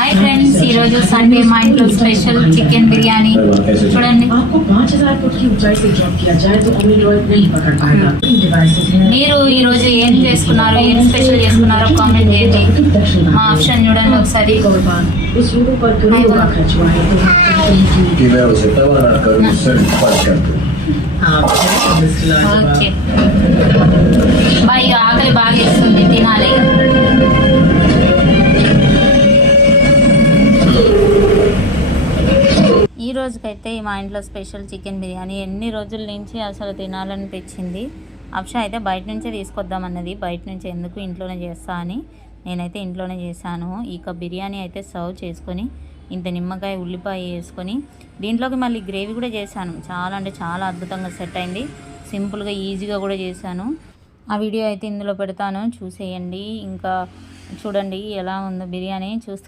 Hi friends, ఈరోజు Sunday మా ఇంట్లో స్పెషల్ చికెన్ బిర్యానీ చూడండి. మీరు ఈరోజు ఏం చేసుకున్నారు, ఏం స్పెషల్ చేసుకున్నారో కామెంట్ చేయండి. మా ఆప్షన్ చూడండి ఒకసారి. ఓకే బాయ్, ఆకలి బాగా వేస్తుంది, తినాలి. ఈ రోజుకైతే మా ఇంట్లో స్పెషల్ చికెన్ బిర్యానీ. ఎన్ని రోజుల నుంచి అసలు తినాలనిపించింది. అప్షా అయితే బయట నుంచే తీసుకొద్దామన్నది, బయట నుంచి ఎందుకు ఇంట్లోనే చేస్తా అని నేనైతే ఇంట్లోనే చేశాను. ఇక బిర్యానీ అయితే సర్వ్ చేసుకొని ఇంత నిమ్మకాయ ఉల్లిపాయ వేసుకొని దీంట్లోకి మళ్ళీ గ్రేవీ కూడా చేశాను. చాలా అంటే చాలా అద్భుతంగా సెట్ అయింది. సింపుల్గా ఈజీగా కూడా చేశాను. ఆ వీడియో అయితే ఇందులో పెడతాను, చూసేయండి. ఇంకా చూడండి ఎలా ఉందో బిర్యానీ. చూస్తే